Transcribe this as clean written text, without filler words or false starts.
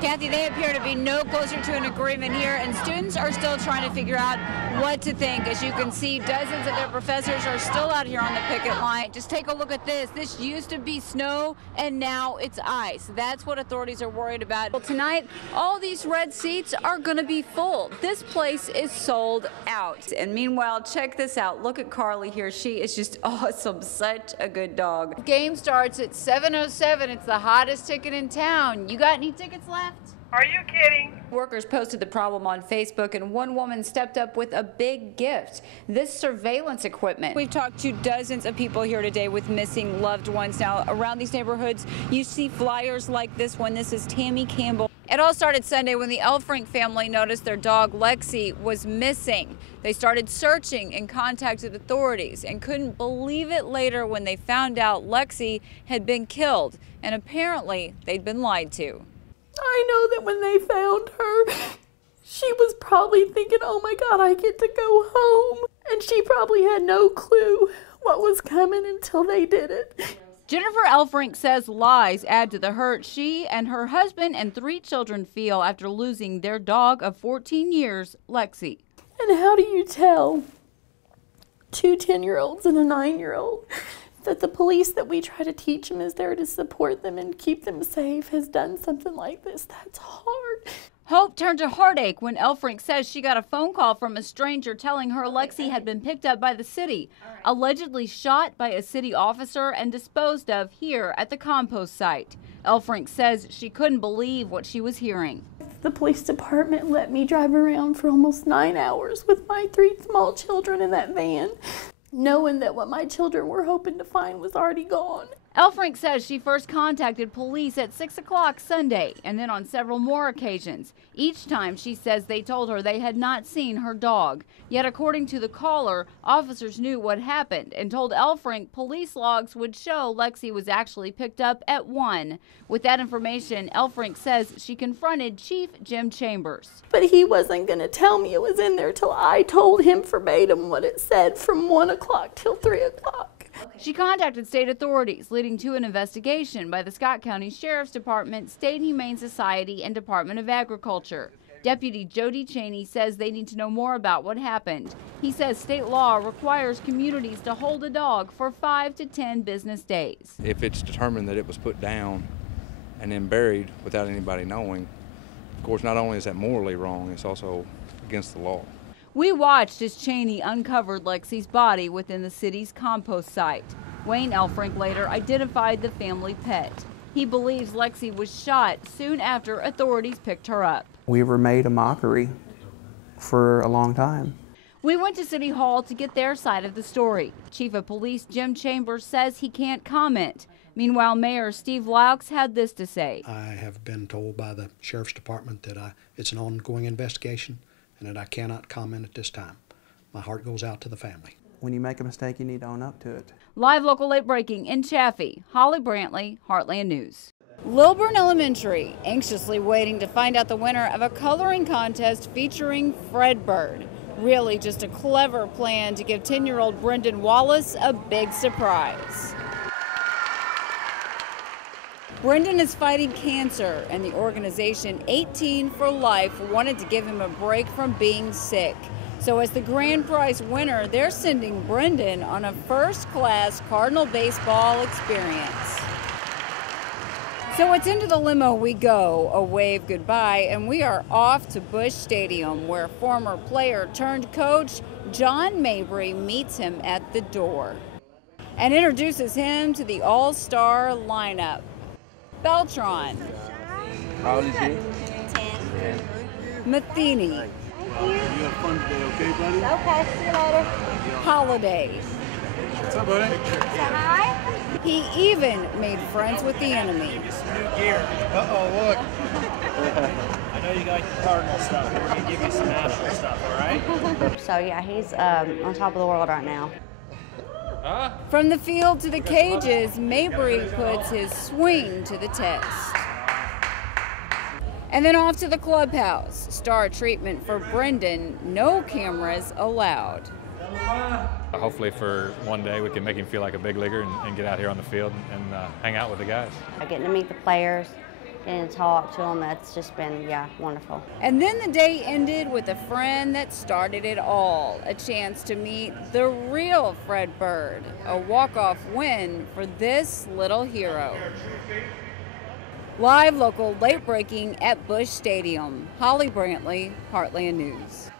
Kathy, they appear to be no closer to an agreement here, and students are still trying to figure out what to think. As you can see, dozens of their professors are still out here on the picket line. Just take a look at this. This used to be snow, and now it's ice. That's what authorities are worried about. Well, tonight, all these red seats are going to be full. This place is sold out. And meanwhile, check this out. Look at Carly here. She is just awesome. Such a good dog. Game starts at 7:07. It's the hottest ticket in town. You got any tickets left? Are you kidding? Workers posted the problem on Facebook, and one woman stepped up with a big gift, this surveillance equipment. We've talked to dozens of people here today with missing loved ones. Now, around these neighborhoods, you see flyers like this one. This is Tammy Campbell. It all started Sunday when the Elfrink family noticed their dog Lexi was missing. They started searching and contacted authorities and couldn't believe it later when they found out Lexi had been killed, and apparently they'd been lied to. I know that when they found her, she was probably thinking, oh my God, I get to go home. And she probably had no clue what was coming until they did it. Jennifer Elfrink says lies add to the hurt she and her husband and 3 children feel after losing their dog of 14 years, Lexi. And how do you tell 2 10-year-olds and a 9-year-old that the police that we try to teach them is there to support them and keep them safe has done something like this? That's hard. Hope turned to heartache when Elfrink says she got a phone call from a stranger telling her Lexi had been picked up by the city, allegedly shot by a city officer and disposed of here at the compost site. Elfrink says she couldn't believe what she was hearing. The police department let me drive around for almost 9 hours with my 3 small children in that van, knowing that what my children were hoping to find was already gone. Elfrink says she first contacted police at 6 o'clock Sunday and then on several more occasions. Each time she says they told her they had not seen her dog. Yet according to the caller, officers knew what happened and told Elfrink police logs would show Lexi was actually picked up at 1. With that information, Elfrink says she confronted Chief Jim Chambers. But he wasn't going to tell me it was in there till I told him verbatim what it said from 1 o'clock till 3 o'clock. She contacted state authorities, leading to an investigation by the Scott County Sheriff's Department, State Humane Society, and Department of Agriculture. Deputy Jody Cheney says they need to know more about what happened. He says state law requires communities to hold a dog for 5 to 10 business days. If it's determined that it was put down and then buried without anybody knowing, of course, not only is that morally wrong, it's also against the law. We watched as Cheney uncovered Lexi's body within the city's compost site. Wayne Elfrink later identified the family pet. He believes Lexi was shot soon after authorities picked her up. We were made a mockery for a long time. We went to City Hall to get their side of the story. Chief of Police Jim Chambers says he can't comment. Meanwhile, Mayor Steve Laux had this to say. I have been told by the Sheriff's Department that it's an ongoing investigation and that I cannot comment at this time. My heart goes out to the family. When you make a mistake, you need to own up to it. Live local late breaking in Chaffee, Holly Brantley, Heartland News. Lilburn Elementary anxiously waiting to find out the winner of a coloring contest featuring Fred Bird. Really just a clever plan to give 10-year-old Brendan Wallace a big surprise. Brendan is fighting cancer, and the organization 18 for Life wanted to give him a break from being sick. So as the grand prize winner, they're sending Brendan on a first-class Cardinal baseball experience. So it's into the limo we go, a wave goodbye, and we are off to Busch Stadium, where former player turned coach John Mabry meets him at the door and introduces him to the all-star lineup. Beltran. How old is he? 10. Matheny. You have fun today, okay, buddy? Okay, see you later. Holiday. What's up, buddy? Say hi. He even made friends with the enemy. Some new gear. Uh-oh, look. I know you like the Cardinal stuff. We're going to give you some National stuff, all right? So, yeah, he's on top of the world right now. From the field to the cages, Mabry puts his swing to the test. And then off to the clubhouse. Star treatment for Brendan, no cameras allowed. Hopefully for one day we can make him feel like a big leaguer and get out here on the field and hang out with the guys. Getting to meet the players, getting to talk to him, that's just been, yeah, wonderful. And then the day ended with a friend that started it all, a chance to meet the real Fred Bird, a walk-off win for this little hero. Live, local, late breaking at Busch Stadium. Holly Brantley, Heartland News.